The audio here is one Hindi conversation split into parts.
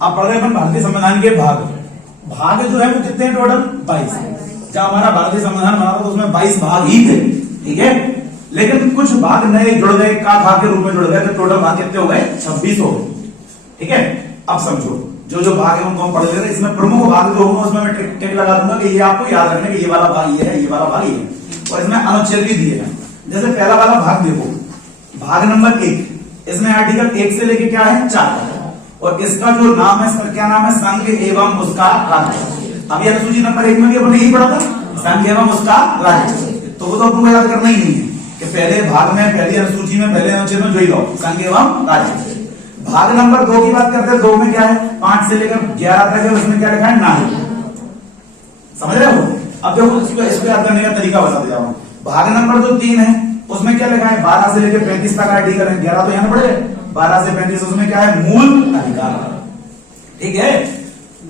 अब पढ़ रहे अपन भारतीय संविधान के भाग। भाग जो है वो कितने हैं टोटल? 22। जब हमारा भारतीय संविधान बना था तो उसमें 22 भाग ही थे, ठीक है। लेकिन कुछ भाग नए जुड़ गए, का भाग के रूप में जुड़ गए, तो टोटल भाग कितने हो गए? 26 हो गए, ठीक है। अब समझो जो जो भाग है उनको हम पढ़ ले रहे हैं। इसमें प्रमुख भाग जो होगा उसमें मैं टिक लगा दूंगा कि ये आपको याद रखना कि ये वाला भाग ये है, ये वाला भाग ये है, और इसमें अनुच्छेद भी दिए हैं। जैसे पहला वाला भाग देखो, भाग नंबर 1, इसमें आर्टिकल 1 से लेके क्या है? 4, और इसका जो नाम है, इसका क्या नाम है? संघ एवं उसका राज्य। अभी अनुसूची नंबर 1 में भी अपने यही पढ़ा था, संघ एवं उसका राज्य। तो वो तो आपको याद करना ही नहीं है कि पहले भाग में, पहली अनुसूची में, पहले अनुच्छेद में जो ही लो, संघ एवं राज्य। भाग नंबर 2 की बात करते हैं। 2 में क्या है? 5 से लेकर 11 तक है, उसमें क्या लिखा है? नागरिक। समझ रहे हो? अब देखो इसको याद करने का तरीका बता देता हूं। भाग नंबर जो 3 है उसमें क्या लिखा है? 12 से लेकर 35 तक आर्टिकल है। 11 तो यहां पढ़े, 12 से 35 उसमें क्या है? मूल अधिकार, ठीक है।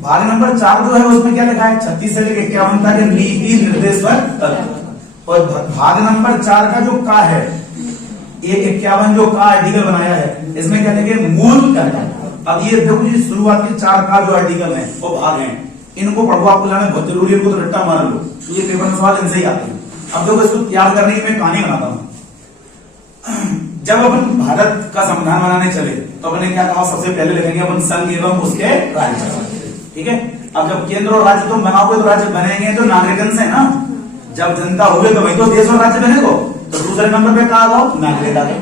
भाग नंबर 4 जो है उसमें क्या लिखा है? 36 से लेकर 51 तक नीति निर्देशक तत्व। और भाग नंबर 4 का जो का है, ये 51 जो का आर्टिकल बनाया है, इसमें क्या लिखे? मूल कर्तव्य। अब ये देखो जी, शुरुआत के 4 का जो आर्टिकल है वो भाग हैं, इनको पढ़ो, आपको जाना बहुत जरूरी है, इनको तो रट्टा मार लो, ये पेपर में सवाल इनसे ही आते हैं। अब देखो इसको याद करने की मैं कहानी बनाता हूं। जब अपन भारत का संविधान बनाने चले तो अपने क्या कहा? सबसे पहले लिखेंगे अपन संघ एवं उसके राज्य, ठीक है। अब जब केंद्र और राज्य तुम बनाओगे तो राज्य बनेंगे तो नागरिकन से ना, जब जनता होगी तो वही तो देश और राज्य बनेगा। तो दूसरे नंबर पे कहा आओ? नागरिक आ गए।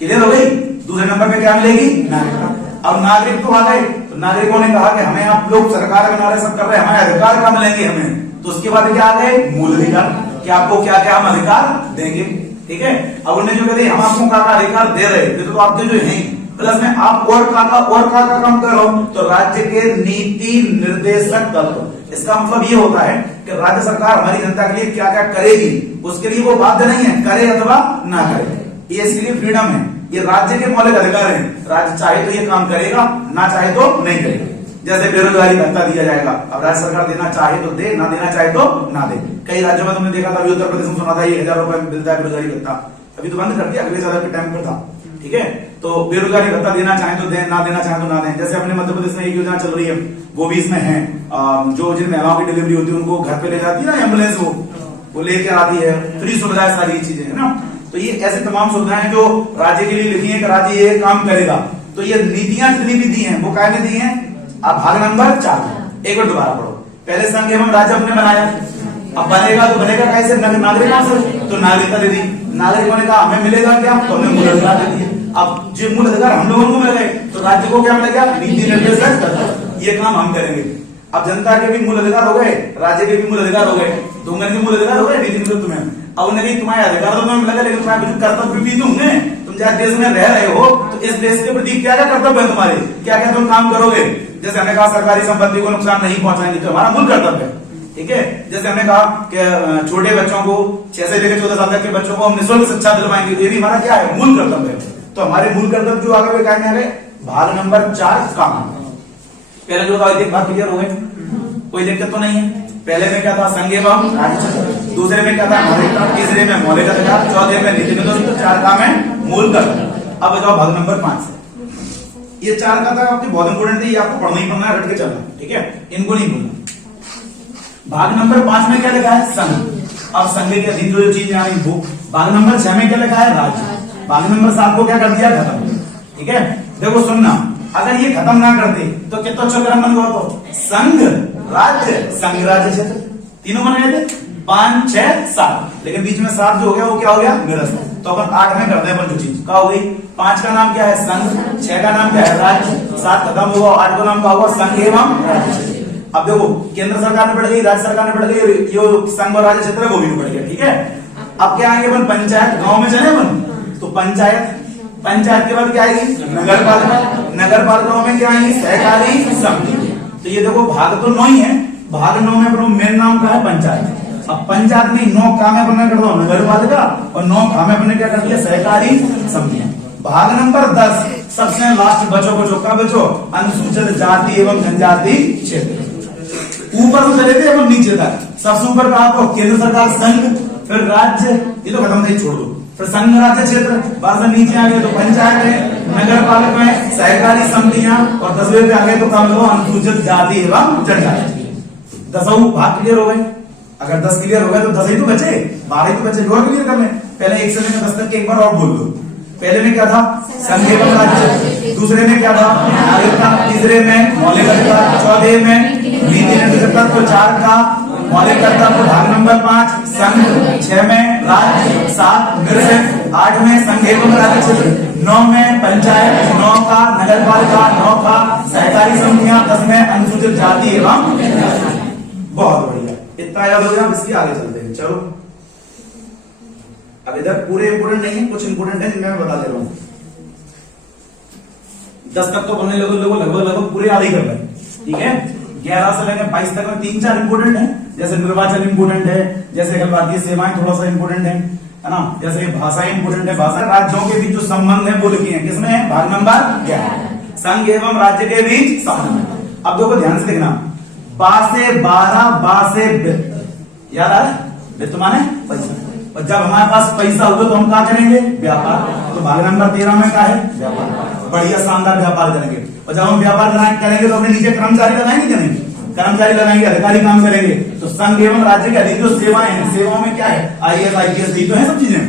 क्लियर हो गई? दूसरे नंबर पे क्या मिलेगी? नागरिक। अब नागरिक तो आ गए, तो नागरिकों ने कहा कि हमें आप लोग सरकार बना रहे, सब कर रहे हैं, हमारे अधिकार कहाँ मिलेंगे हमें? तो उसके बाद क्या आ गए? मूल अधिकार, कि आपको क्या क्या हम अधिकार देंगे, ठीक है। अब उन्होंने जो कहते हम आपको क्या अधिकार दे रहे थे, तो आपके जो है प्लस में आप और का काम करो, तो राज्य के नीति निर्देशक तत्व। इसका मतलब ये होता है कि राज्य सरकार हमारी जनता के लिए क्या क्या करेगी, उसके लिए वो बाध्य नहीं है, करे अथवा ना करे। ये इसके लिए फ्रीडम है, ये राज्य के मौलिक अधिकार हैं। राज्य चाहे तो ये काम करेगा, ना चाहे तो नहीं करेगा। जैसे बेरोजगारी भत्ता दिया जाएगा, अब राज्य सरकार देना चाहे तो दे, ना देना चाहे तो ना दे। कई राज्यों में तुमने देखा था, अभी उत्तर प्रदेश में सुना था 1000 रुपए मिलता है बेरोजगारी भत्ता, अभी तो बंद कर दिया, अगले साल के टाइम पर था, ठीक है। तो बेरोजगारी भत्ता देना चाहे तो दें, ना देना चाहे तो ना दें। जैसे अपने मध्य प्रदेश में एक योजना चल रही है, वो भी इसमें है, जो जिन महिलाओं की डिलीवरी होती है उनको घर पे ले जाती है ना एम्बुलेंस, वो लेकर आती है, फ्री सुविधाएं, सारी चीजें है ना। तो ये ऐसे तमाम सुविधाएं जो राज्य के लिए लिखी है कि राज्य ये काम करेगा। तो ये नीतियां जितनी भी दी हैं वो क्या दी हैं? अब भाग नंबर 4 एक बार दोबारा पढ़ो। पहले संघ एवं राज्य हमने बनाया, अब बनेगा तो बनेगा कैसे? नागरिकों से, तो नागरिकता दे दी। नागरिकों ने कहा हमें मिलेगा क्या? तो हमें मूल अधिकार दे दिए। अब जो मूल अधिकार हम लोगों को मिल गए, तो राज्य को क्या मिलेगा? नीति निर्देशक तत्व, ये काम हम करेंगे। अब जनता के भी मूल अधिकार हो गए, राज्य के भी मूल अधिकार हो गए, दोनों के मूल अधिकार हो गए नीति निर्देशक में। अब उन्हें तुम्हारे अधिकार तो तुम्हें मिलेगा, लेकिन तुम्हारे कुछ कर्तव्य भी तो होंगे। तुम जहाँ देश में रह रहे हो तो इस देश के प्रति क्या क्या कर्तव्य है तुम्हारे, क्या क्या तुम काम करोगे। जैसे हमने कहा सरकारी संपत्ति को नुकसान नहीं पहुंचाएंगे, तो हमारा मूल कर्तव्य है, ठीक है। जैसे हमने कहा कि छोटे बच्चों को 6 से लेकर 14 साल तक के बच्चों को हम निःशुल्क शिक्षा दिलवाएंगे, तो ये भी हमारा क्या है? मूल कर्तव्य है। तो हमारे मूल कर्तव्य जो आगे क्या है? भाग नंबर 4 काम। पहले जो था भाग क्लियर हो गए, कोई दिक्कत तो नहीं है। पहले में क्या था? संघ एवं राज्य, दूसरे में क्या था? नागरिकता, तीसरे में मौलिक अधिकार, चौथे में नीति निर्देशक, 4 काम है मूल कर्तव्य। अब बताओ भाग नंबर 5 से। ये 4 का था आपके बहुत इंपोर्टेंट है, ये आपको पढ़ना ही पढ़ना है, रट के चलना, ठीक है, इनको नहीं भूलना। भाग नंबर 5 में क्या लिखा है? संघ। अब संघ के अधीन जो चीज यहाँ वो। भाग नंबर 6 में क्या लिखा है? राज्य। भाग नंबर 7 को क्या कर दिया? खत्म, ठीक है। देखो सुनना, अगर ये खत्म ना करते तो कितना अच्छा क्रम बन गया? तो संघ राज्य, संघ राज्य क्षेत्र, तीनों बनाए थे 5, 6, 7, लेकिन बीच में 7 जो हो गया वो क्या हो गया? निरस्त। तो अपन 8 में करते हैं जो चीज क्या हो गई? 5 का नाम क्या है? संघ, 6 का नाम क्या है? राज्य, 7 खत्म हुआ, 8 का नाम क्या हुआ? संघ एवं राज्य। अब देखो केंद्र सरकार ने बढ़ गई, राज्य सरकार ने बढ़ गई, ये संघ और राज्य क्षेत्र है वो भी बढ़ गया, ठीक है। अब क्या आएंगे अपन? पंचायत, गांव में चले अपन तो पंचायत, पंचायत के बाद क्या आएगी? नगर पालिका, नगर पालिकाओं में क्या आएगी? सहकारी समिति। तो ये देखो भाग तो 9 ही है, भाग 9 में मेन नाम का है पंचायत। अब पंचायत में 9 काम अपने कर दो नगर पालिका, और 9 काम अपने क्या कर दिया? सहकारी समितियां। भाग नंबर 10 सबसे लास्ट बचो का बचो? अनुसूचित जाति एवं जनजाति क्षेत्र। ऊपर से चले थे अपन नीचे तक, सबसे ऊपर कहा तो केंद्र सरकार, संघ, फिर राज्य, ये तो खत्म नहीं, छोड़ दो। फिर संघ राज्य क्षेत्र, बाद में नीचे आ गए तो पंचायत है, नगर पालिका में सहकारी समितियां, और 10वें पे आ गए तो काम लो अनुसूचित जाति एवं जनजाति। 10 भाग क्लियर हो गए। अगर 10 क्लियर हो गए तो 10 ही तो बचे, 12 ही तो बचे, और क्लियर कर ले। पहले 1 से लेकर 10 तक के एक बार और बोल दो। पहले में क्या था? संघ एवं राज्य। दूसरे में क्या था? नागरिकता। तीसरे में मौलिक अधिकार। चौथे में नीति निर्देशक तो 4 का मौलिक कर्तव्य भाग नंबर 5 संघ। 6 में राज्य। 7 निर्देशक। 8 में संघ एवं राज्य क्षेत्र। 9 में पंचायत। 9 का नगर पालिका। 9 का सहकारी समितियां। 10 में अनुसूचित जाति एवं। बहुत बढ़िया, इतना याद हो गया। इसके आगे चलते हैं। चलो अब इधर पूरे इंपोर्टेंट नहीं है, कुछ इंपोर्टेंट है जिनमें मैं बता दे रहा हूं। 10 तक तो बनने लगभग पूरे याद ही कर रहे हैं, ठीक है। 11 से लेकर 22 तक में 3-4 इंपोर्टेंट है, जैसे निर्वाचन इंपोर्टेंट है, जैसे भारतीय सेवाएं थोड़ा सा इंपोर्टेंट है ना, जैसे भाषाएं इंपोर्टेंट है। भाषा राज्यों के बीच जो संबंध है वो लिखी है, किसमें है? भाग नंबर 11, संघ एवं राज्य के बीच संबंध। अब देखो ध्यान से देखना, बा से 12, बा से वित्त, याद आ रहा है? वित्त माने पैसा, और जब हमारे पास पैसा होगा तो हम क्या करेंगे? व्यापार। तो भाग नंबर 13 में क्या है? व्यापार। बढ़िया शानदार व्यापार करेंगे, और जब हम व्यापार करेंगे तो अपने नीचे कर्मचारी लगाएंगे क्या नहीं? कर्मचारी लगाएंगे, अधिकारी काम करेंगे। तो संघ एवं राज्य के अधीन जो सेवाएं हैं, सेवाओं में क्या है? IAS IPS यही तो है सब चीजें।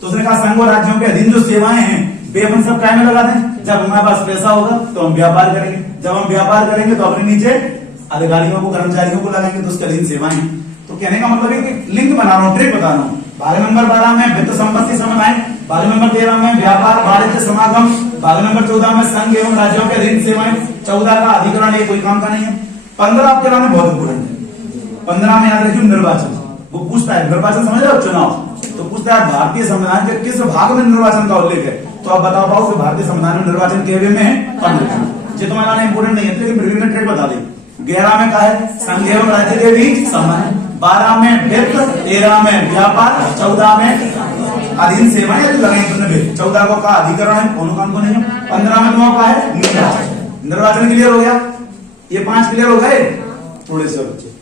तो उसने कहा संघ और राज्यों के अधीन जो सेवाएं हैं वे अपन सब क्या में लगा दें? जब हमारे पास पैसा होगा तो हम व्यापार करेंगे, जब हम व्यापार करेंगे तो अपने नीचे अधिकारियों को, कर्मचारियों को लगाएंगे, तो उसके अधीन सेवाएं। तो कहने का मतलब है कि लिंक बना रहा हूं, ट्रिक बता रहा हूं। भाग नंबर 12 में वित्त संपत्ति समन्वय, भाग नंबर 13 में व्यापार वाणिज्य समागम, भाग नंबर 14 में संघ एवं राज्यों के अधीन सेवाएं, 14 का अधिकरण, ये कोई काम का नहीं है। 15 आपके नाम में बहुत इंपोर्टेंट है। 15 में याद रखिए निर्वाचन, वो पूछता है निर्वाचन, समझ रहे हो? चुनाव। तो पूछता है भारतीय संविधान के किस भाग में निर्वाचन का उल्लेख है? तो आप बता पाओ कि भारतीय संविधान में निर्वाचन के में है 15। ये तुम्हारा इंपोर्टेंट नहीं है, लेकिन प्रीवियस में ट्रेड बता दें। 11 में क्या है? संघ एवं राज्य के बीच संबंध। 12 में वित्त, 13 में व्यापार, 14 में अधीन सेवाएं लगाएंगे। 14 को का अधिकरण है, कोनो काम को नहीं है। 15 में तो का है निर्वाचन। निर्वाचन क्लियर हो गया, ये 5 क्लियर हो गए। थोड़े से बच्चे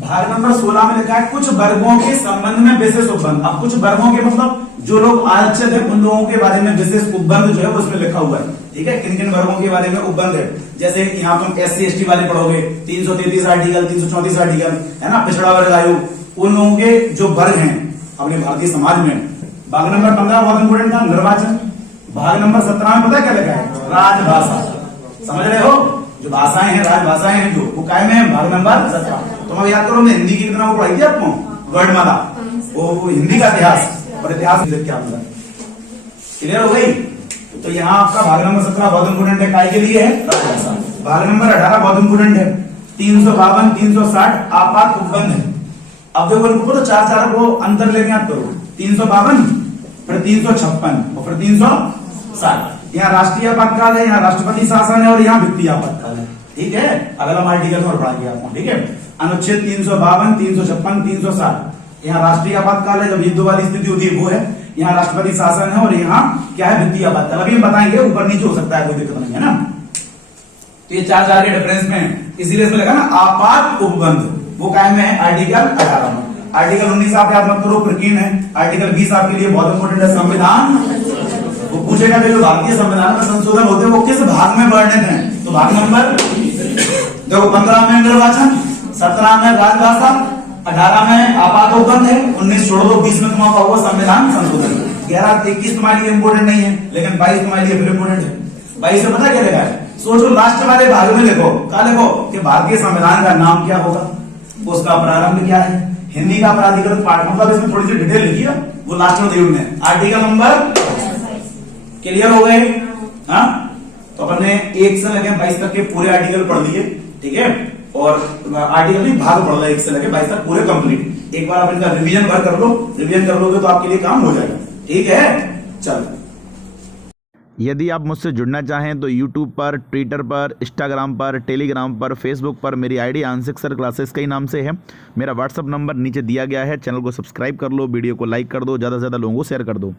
भाग नंबर 16 में लिखा है कुछ वर्गों के संबंध में विशेष उपबंध। अब कुछ वर्गों के मतलब जो लोग आरक्षित है उन लोगों के बारे में विशेष उपबंध जो है उसमें लिखा हुआ है, ठीक है। किन किन वर्गों के बारे में उपबंध है? जैसे यहाँ तुम SC ST वाले पढ़ोगे, 333 आर्टिकल, 334 आर्टिकल, है ना, पिछड़ा वर्ग आयोग, उन लोगों के जो वर्ग हैं अपने भारतीय समाज में। भाग नंबर 15 बहुत इंपोर्टेंट था, निर्वाचन। भाग नंबर 17 में पता क्या लिखा है? राजभाषा। समझ रहे हो? जो भाषाएं हैं, राजभाषाएं हैं जो, वो काय में है? भाग नंबर 17। तुम अब याद करो, मैं हिंदी की कितना वो पढ़ाई थी आपको, वर्णमाला, वो हिंदी का इतिहास और इतिहास क्या मतलब, क्लियर हो गई? तो यहाँ आपका भाग नंबर 17 बहुत इंपोर्टेंट है, काय के लिए है? राजभाषा। भाग नंबर 18 बहुत इंपोर्टेंट है, 352 360 आपात उपबंध है। अब देखो इनको तो 4 को अंतर लेके याद करो, 352 फिर 356 और फिर 360। यहाँ राष्ट्रीय आपातकाल है, यहाँ राष्ट्रपति शासन है और यहाँ वित्तीय आपातकाल है, ठीक है। अगला आर्टिकल और पढ़ाएंगे आपको, ठीक है। अनुच्छेद 352 356 360 यहाँ राष्ट्रीय आपातकाल है, जब युद्ध वाली स्थिति होती है वो है। यहाँ राष्ट्रपति शासन है और यहाँ क्या है? वित्तीय आपातकाल। अभी हम बताएंगे, ऊपर नीचे हो सकता है, कोई दिक्कत नहीं है ना। तो ये 4 के डिफरेंस में, इसीलिए इसमें लगा ना आपात उपबंध, वो काय में है? आर्टिकल 18 में। आर्टिकल 19 आप याद मत करो, प्रकीर्ण है। आर्टिकल 20 आपके लिए बहुत इंपोर्टेंट है, संविधान। वो पूछेगा कि जो भारतीय संविधान में संशोधन होते हैं वो किस भाग में वर्णित हैं? तो भाग नंबर देखो, 15 में निर्वाचन, 17 में राजभाषा, 18 में आपात उपबंध है, 19 छोड़ दो, 20 में तुम्हारा होगा संविधान संशोधन। 11 21 तुम्हारे लिए इंपोर्टेंट नहीं है, लेकिन 22 तुम्हारे लिए फिर इंपोर्टेंट है। 22 में पता क्या लिखा है? सोचो लास्ट वाले भाग में लिखो, क्या लिखो कि भारतीय संविधान का नाम क्या होगा, उसका प्रारंभ क्या है, हिंदी का प्राधिकृत पाठ, मतलब इसमें थोड़ी सी डिटेल लिखी है, वो लास्ट में देव में। आर्टिकल नंबर क्लियर हो गए? हाँ, तो अपन ने 1 से लेकर 22 तक के पूरे आर्टिकल पढ़ लिए, ठीक है। और आर्टिकल भी भाग पढ़ लिया 1 से लेकर 22 तक पूरे कंप्लीट। एक बार आप इनका रिवीजन भर कर लो, रिवीजन कर लोगे तो आपके लिए काम हो जाएगा, ठीक है। चलो, यदि आप मुझसे जुड़ना चाहें तो YouTube पर, ट्विटर पर, इंस्टाग्राम पर, टेलीग्राम पर, फेसबुक पर मेरी आईडी आंशिक सर क्लासेस के ही नाम से है। मेरा व्हाट्सअप नंबर नीचे दिया गया है। चैनल को सब्सक्राइब कर लो, वीडियो को लाइक कर दो, ज़्यादा से ज़्यादा लोगों को शेयर कर दो।